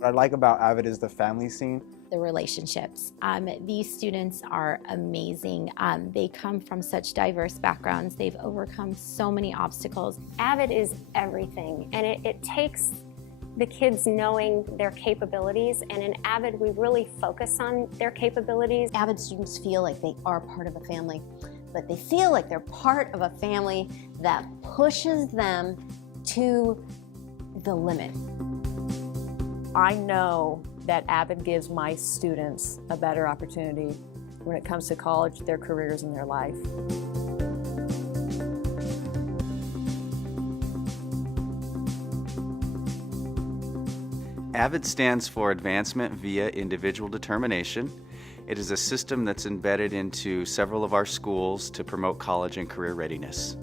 What I like about Avid is the family scene. The relationships. These students are amazing. They come from such diverse backgrounds. They've overcome so many obstacles. Avid is everything, and it takes the kids knowing their capabilities, and in Avid we really focus on their capabilities. Avid students feel like they are part of a family, but they feel like they're part of a family that pushes them to the limit. I know that Avid gives my students a better opportunity when it comes to college, their careers, and their life. Avid stands for Advancement via Individual Determination. It is a system that's embedded into several of our schools to promote college and career readiness.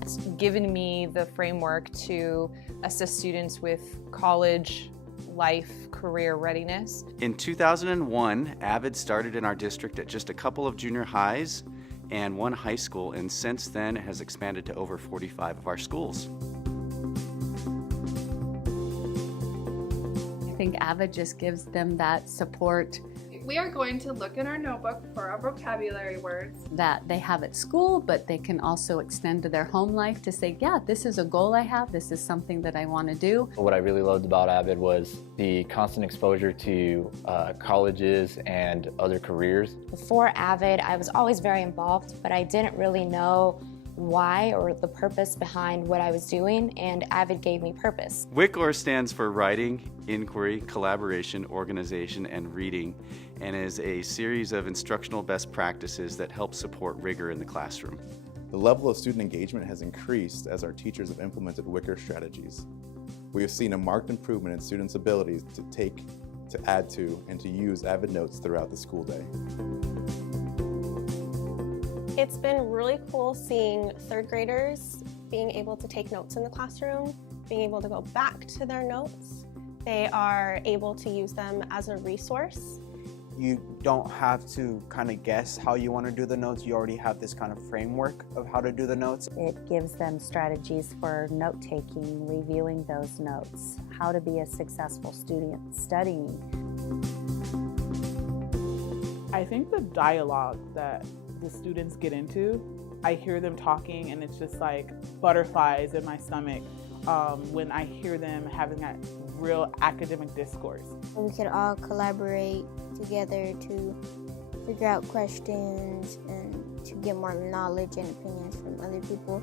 It's given me the framework to assist students with college, life, career readiness. In 2001, Avid started in our district at just a couple of junior highs and one high school, and since then it has expanded to over 45 of our schools. I think Avid just gives them that support. We are going to look in our notebook for our vocabulary words that they have at school, but they can also extend to their home life to say, yeah, this is a goal I have, this is something that I want to do. What I really loved about Avid was the constant exposure to colleges and other careers. Before Avid, I was always very involved, but I didn't really know why or the purpose behind what I was doing, and Avid gave me purpose. WICOR stands for Writing, Inquiry, Collaboration, Organization, and Reading, and is a series of instructional best practices that help support rigor in the classroom. The level of student engagement has increased as our teachers have implemented WICOR strategies. We have seen a marked improvement in students' abilities to take, to add to, and to use Avid notes throughout the school day. It's been really cool seeing third graders being able to take notes in the classroom, being able to go back to their notes. They are able to use them as a resource. You don't have to kind of guess how you want to do the notes. You already have this kind of framework of how to do the notes. It gives them strategies for note-taking, reviewing those notes, how to be a successful student studying. I think the dialogue that the students get into, I hear them talking and it's just like butterflies in my stomach when I hear them having that real academic discourse. We could all collaborate together to figure out questions and to get more knowledge and opinions from other people.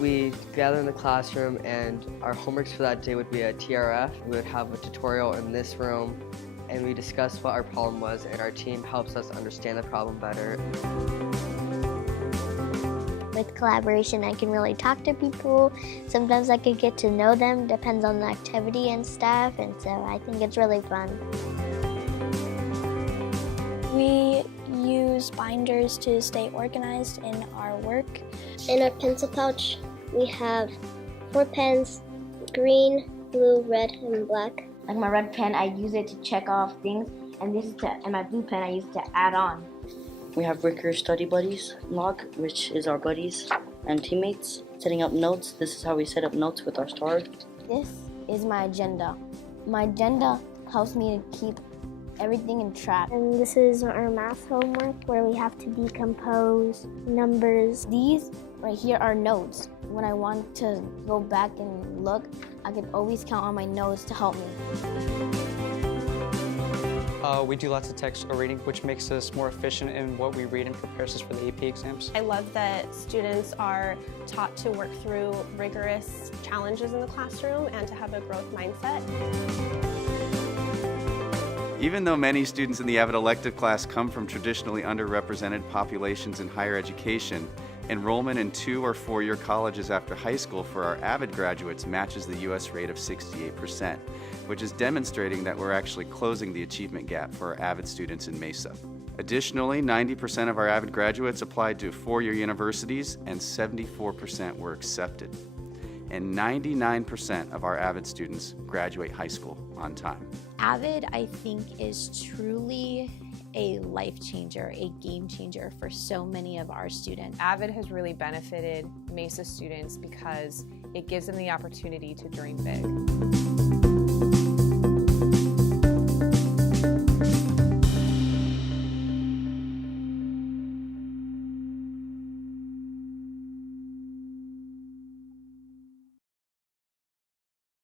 We gather in the classroom and our homeworks for that day would be a TRF. We would have a tutorial in this room and we discuss what our problem was, and our team helps us understand the problem better. With collaboration, I can really talk to people. Sometimes I could get to know them, depends on the activity and stuff, and so I think it's really fun. We use binders to stay organized in our work. In our pencil pouch, we have 4 pens, green, blue, red, and black. Like my red pen, I use it to check off things, and my blue pen, I use it to add on. We have WICOR Study Buddies log, which is our buddies and teammates. Setting up notes, this is how we set up notes with our star. This is my agenda. My agenda helps me to keep everything in track. And this is our math homework where we have to decompose numbers. These right here are notes. When I want to go back and look, I can always count on my notes to help me. We do lots of text or reading, which makes us more efficient in what we read and prepares us for the AP exams. I love that students are taught to work through rigorous challenges in the classroom and to have a growth mindset. Even though many students in the Avid elective class come from traditionally underrepresented populations in higher education, enrollment in 2- or 4-year colleges after high school for our Avid graduates matches the U.S. rate of 68%, which is demonstrating that we're actually closing the achievement gap for our Avid students in Mesa. Additionally, 90% of our Avid graduates applied to 4-year universities and 74% were accepted. And 99% of our Avid students graduate high school on time. Avid, I think, is truly a life changer, a game changer for so many of our students. Avid has really benefited Mesa students because it gives them the opportunity to dream big.